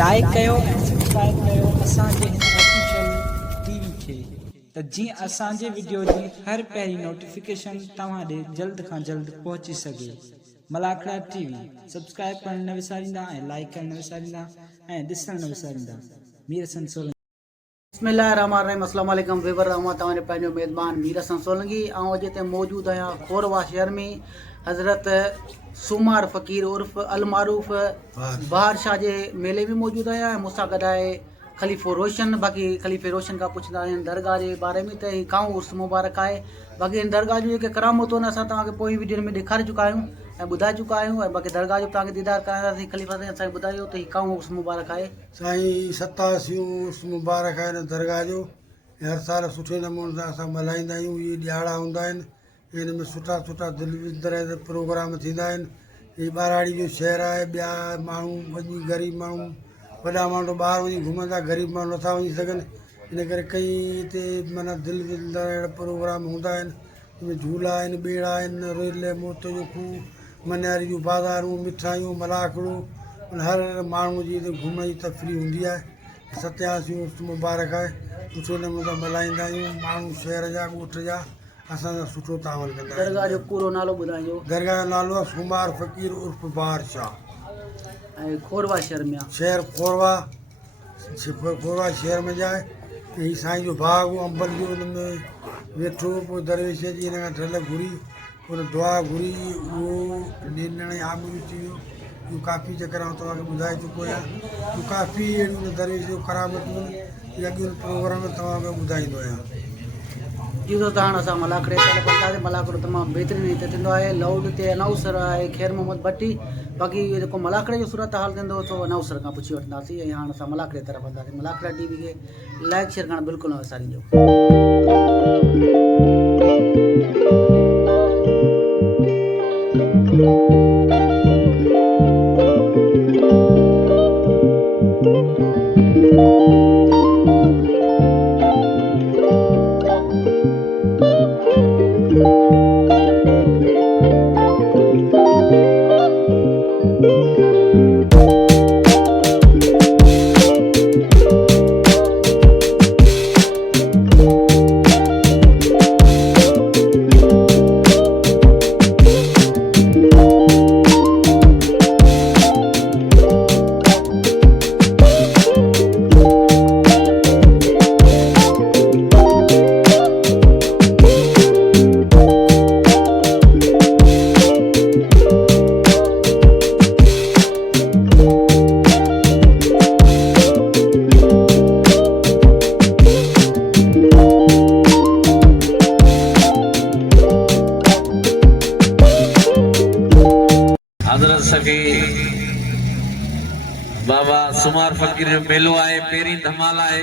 Like कयो ऐं subscribe कयो असांजे हिन ऑफिशियल टीवी खे त जीअं असांजे वीडियो जी हर पहिरीं नोटिफिकेशन तव्हां ॾे जल्द खां जल्द पहुची सघे। मलाखड़ा टीवी सब्सक्राइब करण न विसारींदा ऐं लाइक करण न विसारींदा ऐं ॾिसण न विसारींदा। मीर हसन सोलंकी। बिस्मिल्लाहिर्रहमानिर्रहीम। अस्सलाम वालेकुम वेवर रहमान तव्हांजो पंहिंजो मेज़बान मीर हसन सोलंकी। ऐं अॼु हिते मौजूदु आहियां खोरवा शहर में हज़रत सुमार फ़कीर उर्फ़ अलमारूफ़ बहार शाह जे मेले में मौजूदु आहियां। मूंसां गॾु आहे ख़लीफ़ो रोशन। बाक़ी ख़लीफ़े रोशन खां पुछंदा आहिनि दरगाह जे बारे में त ही काऊं उर्स मुबारक आहे। बाक़ी हिन दरगाह जूं जेके करामतूं आहिनि असां तव्हांखे पोइ वीडियो में ॾेखारे चुका आहियूं ऐं ॿुधाए चुका आहियूं ऐं बाक़ी दरगाह जो तव्हांखे दीदार कराईंदासीं। ख़लीफ़ा साईं असांखे ॿुधायो त ही काऊं उर्स मुबारक आहे। साईं 87 उर्स मुबारक आहे हिन दरगाह जो। हर साल सुठे नमूने सां असां मल्हाईंदा आहियूं। इहे ॾियारा हूंदा आहिनि, हिन में सुठा सुठा दिलि तरह जा प्रोग्राम थींदा आहिनि। हीउ ॿाराड़ी जो शहर आहे। ॿिया माण्हू वञी ग़रीब माण्हू वॾा माण्हू ॿाहिरि वञी घुमंदा, ग़रीब माण्हू नथा वञी सघनि। इन करे कई हिते माना दिलि तरह जा प्रोग्राम हूंदा आहिनि। इनमें झूला आहिनि, ॿेड़ा आहिनि, रेल मौत जो खूह, मनियारी जूं बाज़ारूं, मिठाइयूं, मलाखड़ो, हर माण्हू जी हिते घुमण जी तफ़री हूंदी आहे। 87 उर्स मुबारक आहे। सुठे नमूने सां मल्हाईंदा आहियूं। माण्हू शहर जा ॻोठ जा असांजो सुठो तावन कंदा आहिनि। दरगाह जो पूरो नालो ॿुधाइजो। दरगाह जो नालो आहे सुमार फ़कीर उर्फ़ बहार शाह। ऐं खोरवा शहर में आहे। शहर खोरवा शहर में जाए। हीउ साईं जो बाग़ अंबल जो, हुन में वेठो, पोइ दरवेश जी हिन खां ढल घुरी, हुन दुआ घुरी, उहो नेनण आमिर थी वियो। इहो काफ़ी चकर आउं तव्हांखे ॿुधाए चुको आहियां। इहो काफ़ी अहिड़ियूं दरवेश जो करामतूं आहिनि, इहे अॻियुनि प्रोग्राम में तव्हांखे ॿुधाईंदो आहियां। ॾिसो त हाणे असां मलाखड़े ते पहुतासीं। मलाखड़ो तमामु बहितरीनु हिते थींदो आहे। लाउड ते अनाउंसर आहे ख़ैर मोहम्मद भट्टी। बाक़ी जेको मलाखड़े जो सूरत हाल थींदो तो अनाउंसर खां पुछी वठंदासीं। ऐं हाणे असां मलाखड़े तरफ़ हलंदासीं। मलाखड़ा टीवी खे लाइक शेयर करणु बिल्कुलु न विसारिजो। हज़रत सफ़ी बाबा सुमार फ़कीर जो मेलो आहे। पहिरीं धमाल आहे।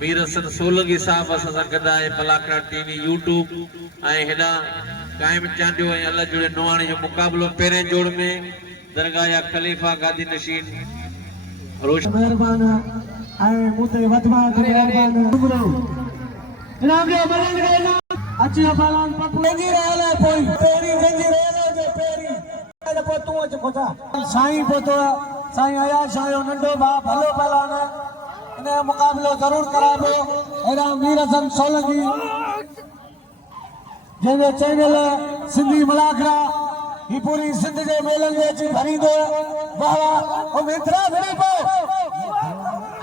मीर हसन सोलंकी साहब असां सां गॾु आहे। मलाखड़ा टीवी यूट्यूब ऐं हेॾा क़ाइमु चांडियो ऐं अल जुड़े नवाणे जो मुक़ाबिलो पहिरें जोड़ में दरगाह जा ख़लीफ़ा गादी नशीन रोशन महिरबान ऐं मूंते वधवा महिरबान इनाम जो मलंग अची बालान पप्पू जी रहल है पोइ पहिरीं जंजी रहल जो पहिरीं पोइ तूं अच खोटा साईं पोतो साईं अयाज शाह जो नंढो भाउ भलो पहलवान इन जो मुक़ाबिलो ज़रूरु कराबो। अहिड़ा मीर हसन सोलंकी जंहिंजो चैनल सिंधी मलाखड़ा ही पूरी सिंध जे मेलनि में अची भरींदो। वाह वाह ओ मित्रा घणी पो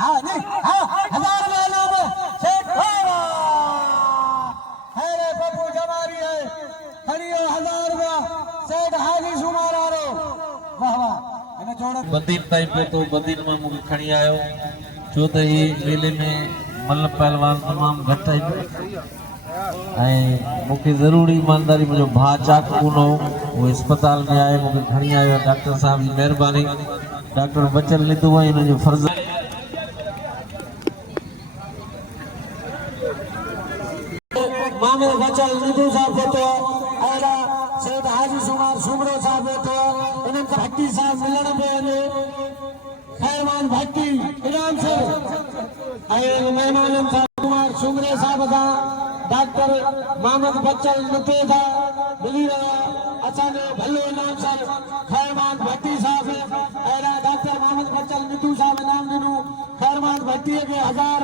हा जी हा हजार मालूम सेठ वाह हेरे पप्पू जमारी है खड़ियो 1000 रुपया सेठ हाजी सुमारारो। वाह वाह इन जोड़ बदीन ताईं पहुतो। बदीन में मूंखे खणी आयो छो त ही मेले में मल पहलवान तमामु घटि आहिनि ऐं मूंखे ज़रूरी ईमानदारी मुंहिंजो भाउ चाक कोन हो, उहो अस्पताल में आहे, मूंखे खणी आयो आहे। डॉक्टर साहब जी महिरबानी। डॉक्टर बचल लिधो आहे, हिन जो फर्ज़ मामे बचल निधु साहब पहुतो अहिड़ा सेठ हाजी सुमार सुमरो साहब पहुतो इन्हनि खां भट्टी साहब मिलण पियो वञे। खैरमान भट्टी इनाम से ऐं महिमाननि सां कुमार सुमरे साहब खां डॉक्टर मोहम्मद बचल निते खां मिली रहिया असांजो भलो इनाम साहब खैरमान भट्टी साहब अहिड़ा डॉक्टर मोहम्मद बचल निधु साहब भट्टी के 1000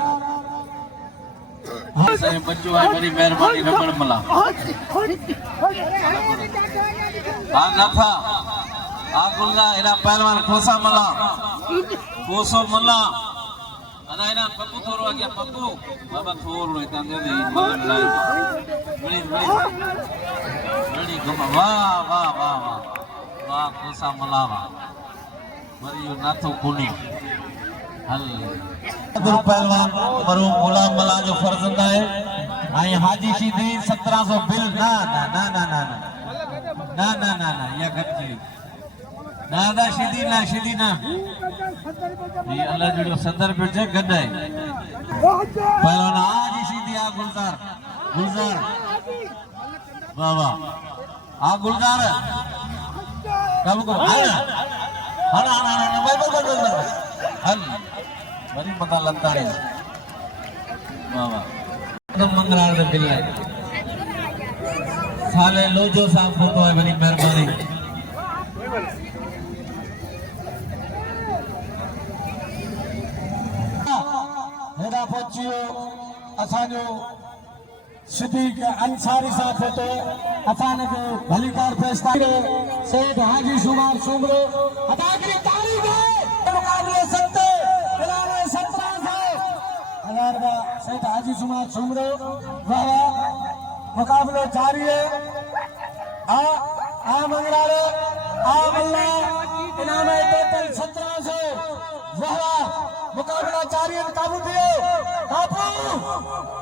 साईं बच्चो आहे बड़ी मेहरबानी रबड़ मला आ नथा आ गुल्ला एना पहलवान खोसा मला कोसो मला अना एना पप्पू थोरो आगे पप्पू बाबा थोरो इतना दे दे मला बड़ी बड़ी बड़ी घुमा वाह वाह वाह वाह वाह कोसा मला वाह वरी यो नाथो कुनी हल पहलवान मरूम गुलाम मला जो फर्जंद है आई हाजी सीधी 1700 बिल ना ना ना ना ना ना ना ना ना या घटी ना ना सीधी ना ये अल्लाह जो सदर बिरजे गड है पहलवान हाजी सीधी आ गुलजार बाबा आ गुलजार कब को हल बड़ी पता लगता है बाबा एकदम मंगरार में बिल है साले लोजो साहब फोटो है बड़ी मेहरबानी हेरा पहुंचियो असांजो सिद्दीक अंसारी साहब फोटो असांजो भलीकार फेस्ता सेठ हाजी शुमार सुमरो अदागिरी तारीख है मुकाबले सत्ते इनामे 1700 का सेठ हाजी शुमार सुमरो वाह मुकाबले जारी है आ मंगरारे आ मल्ला इनामे टोटल 1700 वाह मुकाबला जारी है काबू दियो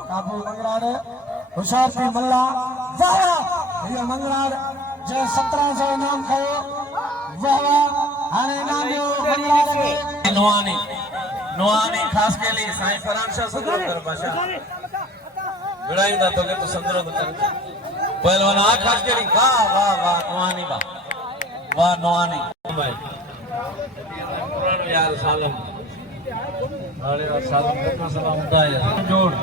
काबू मंगरारे होशियार थी मल्ला वाह ये मंगरार जो 1700 इनाम खयो वाह हाने इनाम जो मंगरारे नुआनी खास के लिए साईं फरांशा सदर दरबाशा बिड़ाईंदा तो के तो संदरो तो पहलवान आ खास के लिए वाह वाह वाह नुआनी भाई पुरानो यार सालम अरे सालम को सलाम होता है जोड़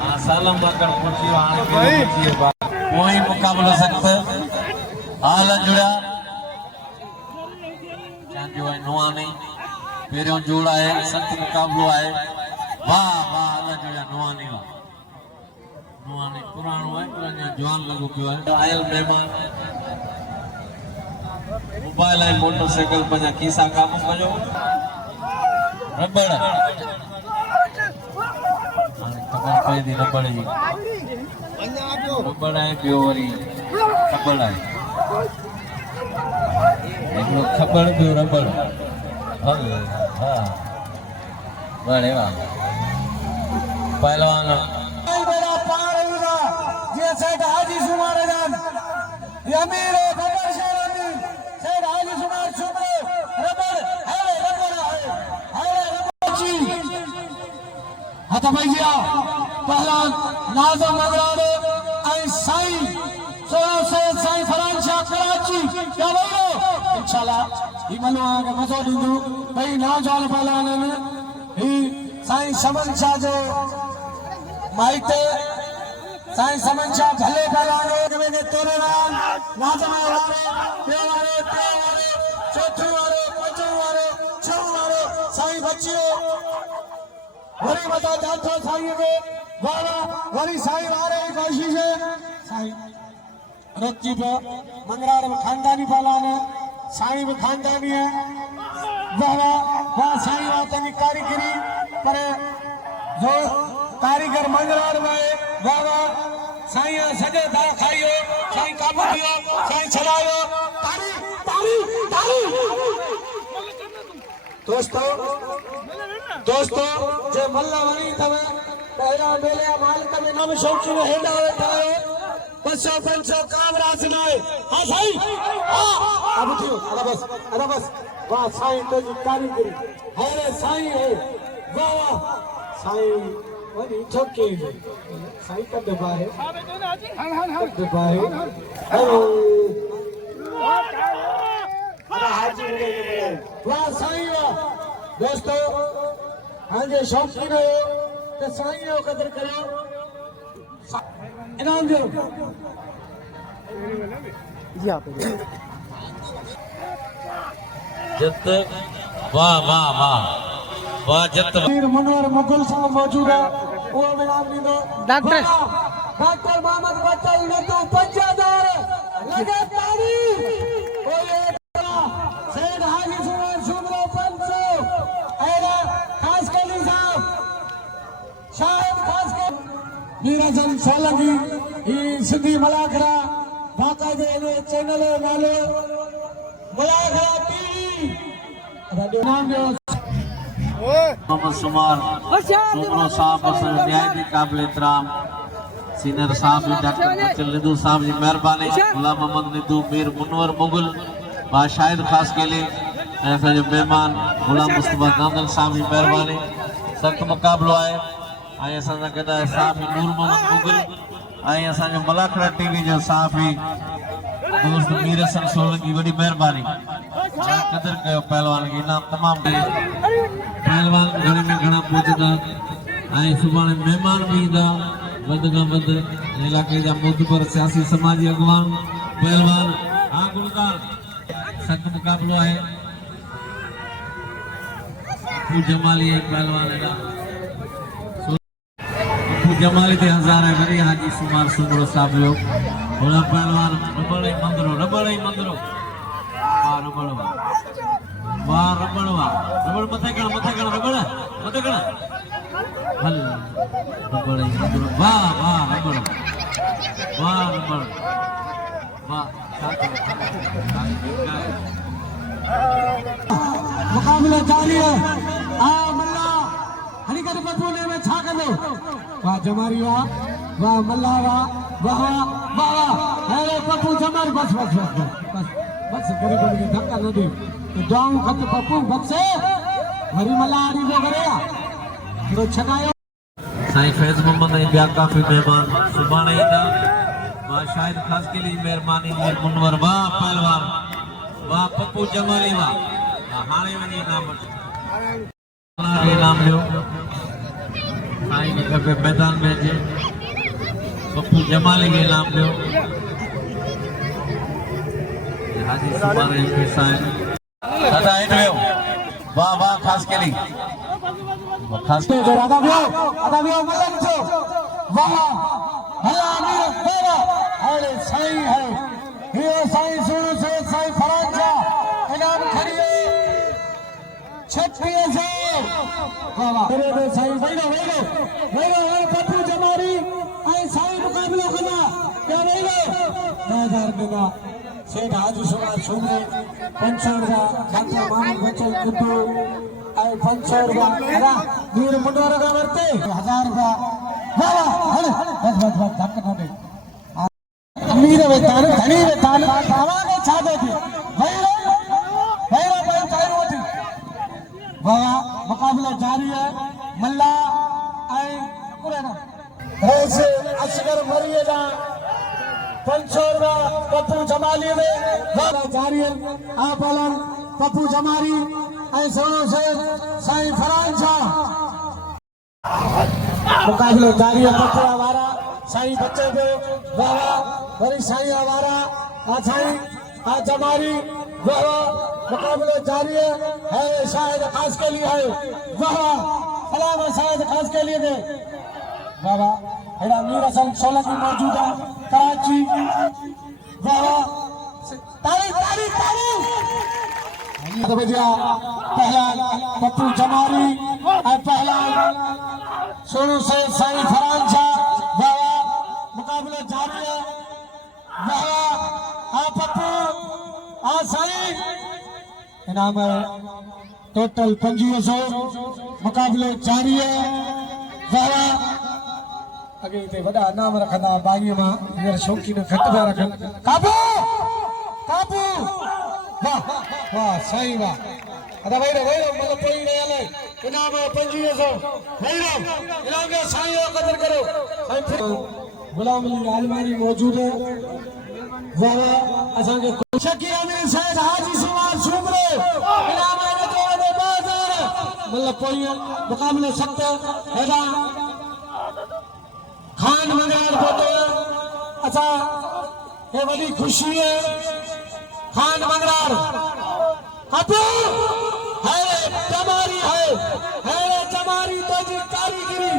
हां सालम अगर पूछी आने के लिए कोई मुकाबला सकते हाल जुड़ा जो है नुआनी पेरियों जोड़ा है सख्त मुकाबलो है वाह वाह अल्लाह जो है नुआनी पुरानो है पुरानो जवान लगो पियो है आयल मेहमान मोबाइल है मोटरसाइकिल पंजा कीसा काबू कजो रबड़ खबर पई दी रबड़ जी रबड़ है पियो वरी खबर है एकड़ो खबर पियो रबड़ हल हां बड़े वाह पहलवान बड़ा पार हुआ ये सेठ हाजी शुमार जान अमीर खबर शहर सेठ हाजी शुमार सुमरो रबड़ है जी हता भैया पहलवान नाज़म मगरारे आई साईं 16 से साईं फरांशा कराची क्या बोलो इंशाल्लाह ही मनो आगे मजो दीदू भाई नौजवान पहलवान ने ही साईं समन शाह जो माइटे साईं समन शाह भले पहलवान के तोरे नाम नाज़म वाले प्यारे चौथो वाले पंजो वाले छह वाले साईं बच्चियों वरी बता जातो साईं में वाला वरी साईं वाले कोशिश है साईं रच्ची पे मंगरार में खानदानी पहलवान है साईं में खानदानी है वाह साईं वातनी कारीगरी पर जो कारीगर मंगरार में वाह साईं सजे दा खाइयो साईं काबू दियो साईं छलायो तारी तारी तारी दोस्तों जे मल्ला वणी तवे पहला मेले मालिक में नाम शौकीन हेडा वेठा है 500 कामरा सुनाए हां साईं हां अब थियो अरे बस वाह साईं तो जी कारीगरी अरे साईं है वाह साईं वनी ठोके साईं का दबा है दबा है हेलो अरे हाजी वाह साईं वाह दोस्तों हाँ जे शौकीन हो तो साईं जो कदर करो इनाम दो जी आप जत वाह वाह वाह वाह जत वीर मनोहर मुगल साहब मौजूद है वो इनाम ॾींदो डॉक्टर डॉक्टर मोहम्मद बच्चन ने तो 50,000 लगे ताली ओए सैयद हाजी सुमर शुमरो 500 ऐरा खास कली साहब शायद खास के वीरजन सोलंकी ई सिंधी मलाखड़ा बाकायदे इन चैनल जो नालो मलाखड़ा टीवी नाम जो मोहम्मद सुमार सुमरो साहब असांजो निहायती क़ाबिल एहतराम सीनियर साहब डॉक्टर बच्चन निधू साहब जी मेहरबानी गुलाम मोहम्मद निधू मीर मुनवर मुगल बा शाहिद खास के लिए असांजो मेहमान गुलाम मुस्तफा नांदल साहब जी मेहरबानी सख्त मुक़ाबिलो आहे ऐं असां सां गॾु आहे साफ़ी नूर मोहम्मद मुगल ऐं असांजो मलाखड़ा टीवी जो साफ़ी दोस्त मीर हसन सोलंकी वॾी महिरबानी क़दुरु कयो पहलवान खे इनाम तमामु पहलवान घणे में घणा पहुचंदा ऐं सुभाणे महिमान बि ईंदा वधि खां वधि इलाइक़े जा मोतबर सियासी समाजी अॻवान पहलवान हा गुलदार सख़्तु मुक़ाबिलो आहे पप्पू जमाली ऐं पहलवान एॾा पप्पू जमाली ते हज़ार वरी हाजी सुमार सुमरो साहिब जो हुन पहलवान रबड़ ई मंदरो वाह रबड़ वाह रबड़ मथे कण मथे कण हल रबड़ ई मंदरो वाह वाह रबड़ वाह मुकाबला जारी है आ मल्ला हनीकर पप्पू ने में छा कंदो वाह जमारी वाह मल्ला वाह अरे पप्पू जमारी बस गरीब के धक्का न दे तो जाऊं खत पप्पू बक्से हरी मल्ला आड़ी जो करे तो छकायो साईं फैज़ मोहम्मद ऐं ॿिया काफ़ी महिमान सुभाणे ईंदा मां शाहिद ख़ास के लिए महिरबानी मीर मुनवर वाह पहलवान वाह पप्पू जमाली वाह हाणे वञी इनाम ॾियो साईं खे खपे मैदान में अचे पप्पू जमाली खे इनाम ॾियो हाजी सुभाणे पैसा आहिनि दादा हेठि वियो वाह वाह ख़ास के लिए ख़ास आधा वियो मलन जो वाह हला मीर तेरा अरे साईं है ये साईं शुरू से साईं फराजा इनाम खड़िए 36,000 वाह तेरे साईं वेलो पप्पू जमारी ऐं साईं मुकाबलो कंदा क्या वेलो 10,000 देगा सेठ हाजी सुमार शुमरे 500 जा डॉक्टर मोहम्मद बच्चन कुद्दू ऐं 500 रुपया हरा वीर मुनवर का वरते 1000 रुपया वाह बस धक्का न दे अमीर वेतान धनी वेतान आवाज़ छादे थी भैरो भाई चाय रोटी वाह मुकाबला जारी है मल्ला ऐं कुरेना रेस असगर मरिएदा 500 रुपया पप्पू जमाली में वाह जारी है आ पालन पप्पू जमाली ऐं सोनो से साईं फरान शाह मुकाबलो जारी है पप्पू वारा साईं बच्चे को वाह वरी साईं वारा आ साईं आ जमारी वाह मुकाबलो जारी है शायद खास के लिए है वाह सलाम शायद खास के लिए दे वाह एड़ा मीर हसन सोलंकी मौजूद है कराची वाह ताली पहला पप्पू जमारी पहला सोनू से साईं फरान शाह वाह मुकाबला जारी है वाह आ पप्पू आ साईं इनाम टोटल 2500 मुकाबलो जारी है वाह अगे ते वडा इनाम रखंदा बागी मां हींअर शौक़ीन घटि पिया रखनि काबू वाह साईं वाह अदा वेरो मतलब कोई नहीं हले इनाम 2500 वेरो इनाम के साईं जो कदर करो साईं गुलाम अली आलमारी मौजूद है वाह असा के शकीर अमीर सैयद हाजी सुमार शुमरो इनाम है तो 2000 मतलब कोई मुकाबले सख्त हेदा खान मंगरार बोतो अच्छा ये बड़ी खुशी है खान मंगरार पप्पू है जमारी है जमारी तुझी कारीगिरी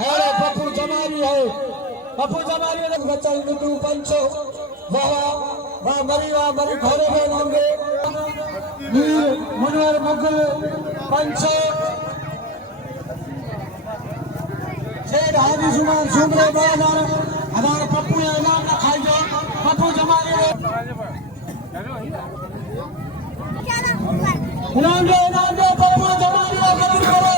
है पप्पू जमारी है पप्पू जमारी ने बचल नुडू पंचो वाह वाह मरी घोड़े में होंगे वीर मुनवर मुगल पंचो शेर हाजी जुमान सुमरे 2000 हमारे पप्पू ने ऐलान रखा जो पप्पू जमारी इनाम दो पप्पू जमारी